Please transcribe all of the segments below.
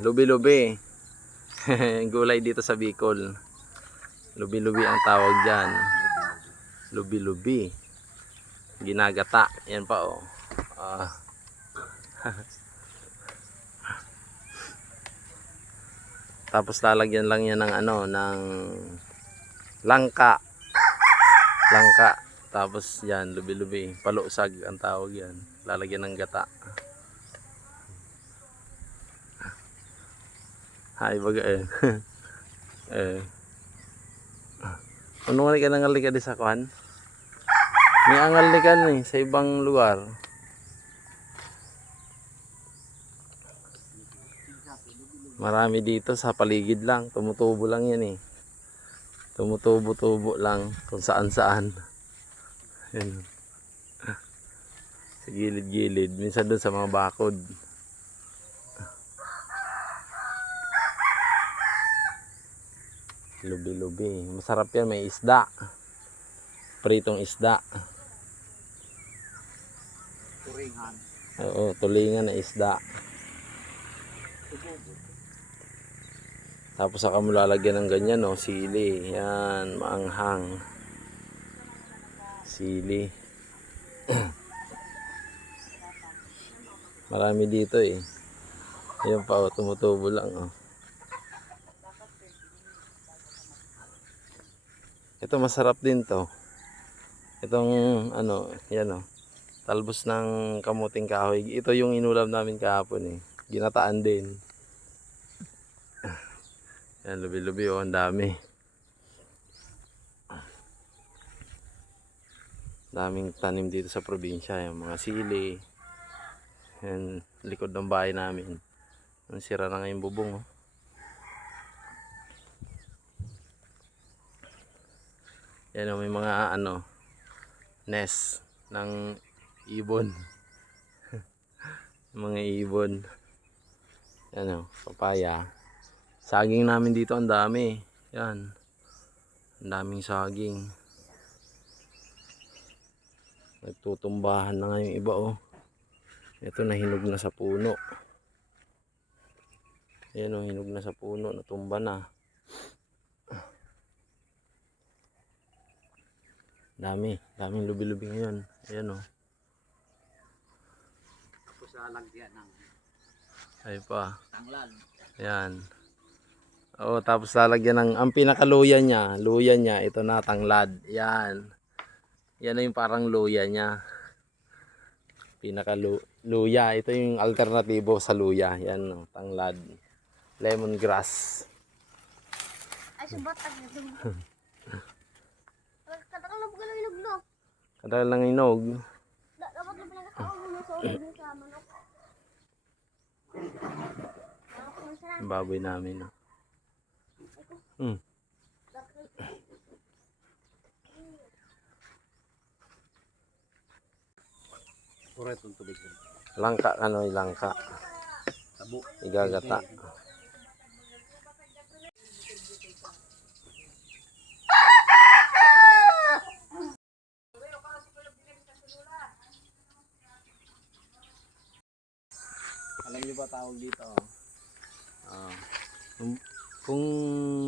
Lubi-lubi. Gulay dito sa Bicol. Lubi-lubi ang tawag dyan. Lubi-lubi. Ginagata. Yan pa oh. Tapos lalagyan lang yan ng ano, ng langka. Langka. Tapos yan, lubi-lubi. Palusag ang tawag yan. Lalagyan ng gata. Hay baga Ano ka nang alika di sa kuhan? May angal ka sa ibang lugar. Marami dito sa paligid lang. Tumutubo lang yan Tumutubo-tubo lang kung saan-saan. Yan. Sa gilid-gilid. Minsan doon sa mga bakod. Lubi-lubi. Masarap yan. May isda. Pritong isda. Turingan. Oo, tulingan na isda. Tapos saka mo lalagyan ng ganyan, sili. Yan, maanghang. Sili. Marami dito Ayun pa, tumutubo lang Ito masarap din to. Itong yan talbos ng kamuting kahoy. Ito yung inulam namin kahapon Ginataan din. Yan, lubi-lubi ang dami. Daming tanim dito sa probinsya, yung mga sili. Yan, likod ng bahay namin. Ang sira na ngayong bubong Yan may mga nest ng ibon. Mga ibon. Yan papaya. Saging namin dito ang dami. Yan. Ang daming saging. Nagtutumbahan na nga yung iba Ito nahinog na sa puno. Ayan hinog na sa puno. Natumba na. Daming lubi-lubi ngayon. Ayan Tapos lalagyan ng ay pa. tanglad. Ayan. Tapos lalagyan ng ang pinakaluya niya, ito na tanglad. Yan. Yan na yung parang luya niya. Luya, ito yung alternatibo sa luya. Yan tanglad. Lemongrass. Ay subat Katagal na pagkala inog no. Katagal lang inog. Dapat na pinagkakaon mo sa ulo sa manok. Ang baboy namin Kuret ng tubig. Langka langka. Tabo. Igagata. Alam niyo ba tawag dito? Kung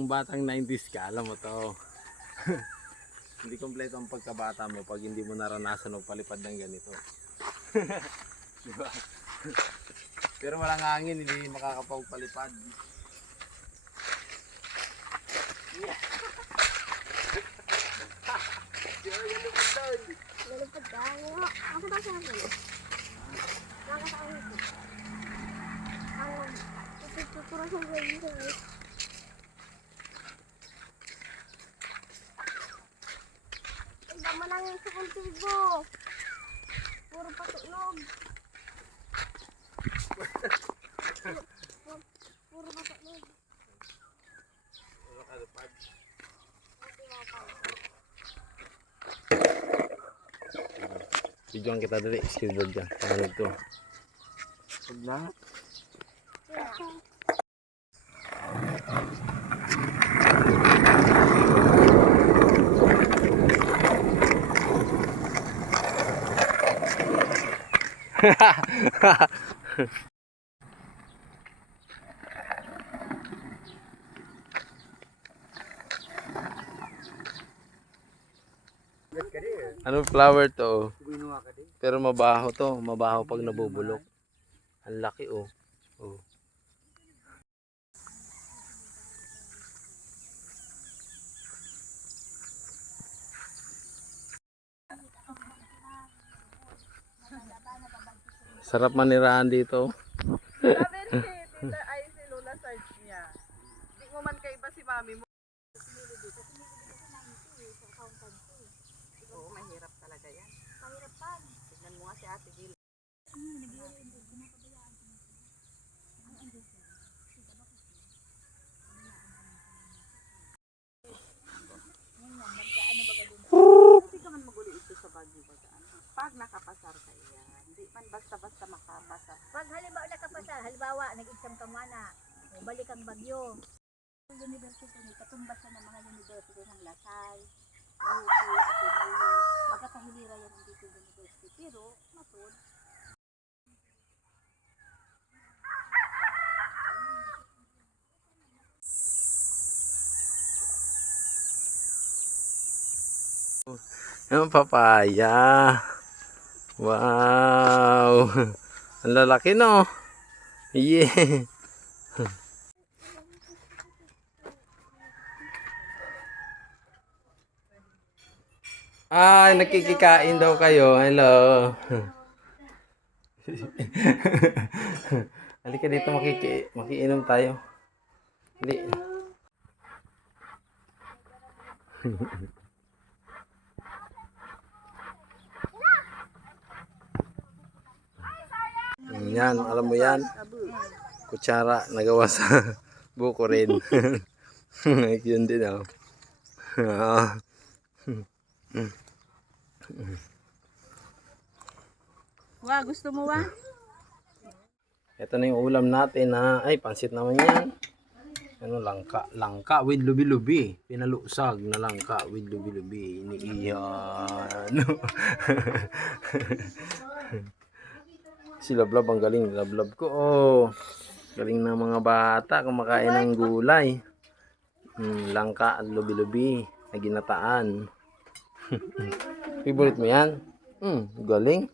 batang 90s ka, alam mo to. Hindi kompleto ang pagkabata mo pag hindi mo naranasan magpalipad ng ganito. Diba? Pero walang hangin, hindi makakapagpalipad. Yeah. Lalipad ka. Ako daw siya naman. Nakakataon ito. Tuturo siya sa iyo. Ang dama lang yung sa kultibo. Puro patulog. Puro patulog. Puro kalipad. Videoan kita dali, skateboard dyan. Pangalag to. Sugla. Anong flower to? Guinuha ka din. Pero mabaho to. Mabaho pag nabubulok. Ang laki oh. Oh. Sarap manirahan dito. Sabi ni Tita ay si Lola search niya. Di mo man kaiba si mami mo. Oo, mahirap talaga yan. Mahirap pa. Tignan mo nga si Ate Gil. Hindi ka man magulo ito sa Baguio Bataan. Pag nakapasar ka yan, hindi man basta-basta makapasar. Pag halimbawa nakapasal, halimbawa nag-exam ka mana, o balik ang Bagyo. University ni katumbas na ng mga university ng Lasal, UP, Ateneo, magkakahilira yan ng dito university. Pero, matod, Yung papaya. Wow. Ang lalaki no. Yeah. Ay, nakikikain daw kayo. Hello. Halika dito makiinom tayo. Hindi. Yan, alam mo yan. Kutsara nagawa sa buko rin. Yun din oh. Wa, gusto mo wa? Ito na yung ulam natin ha. Ay, pansit naman yan. Ano, langka. Langka with lubi-lubi. Pinalusag na langka with lubi-lubi. Iniiyan. Si Lablab ang galing. Lablab ko. Oh. Galing ng mga bata. Kumakain ng gulay. Langka at lubi-lubi. Na ginataan. Favorite mo yan? Galing.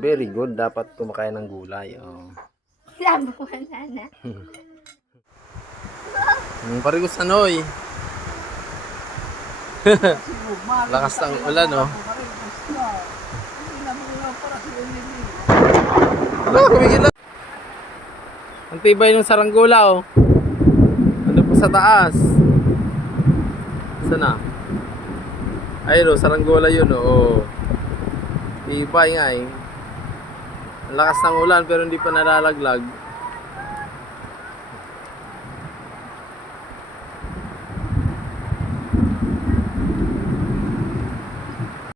Very good. Dapat kumakain ng gulay. Oh. sabi ko sana. Parigos anoy. Lakas ng ulan, oh. Wala, kumigil lang. Ang tibay ng saranggola, oh. Ano po sa taas? Saan na? Ayun, oh, saranggola yun, oh. Tibay nga, eh. Ang lakas ng ulan pero hindi pa nalalaglag.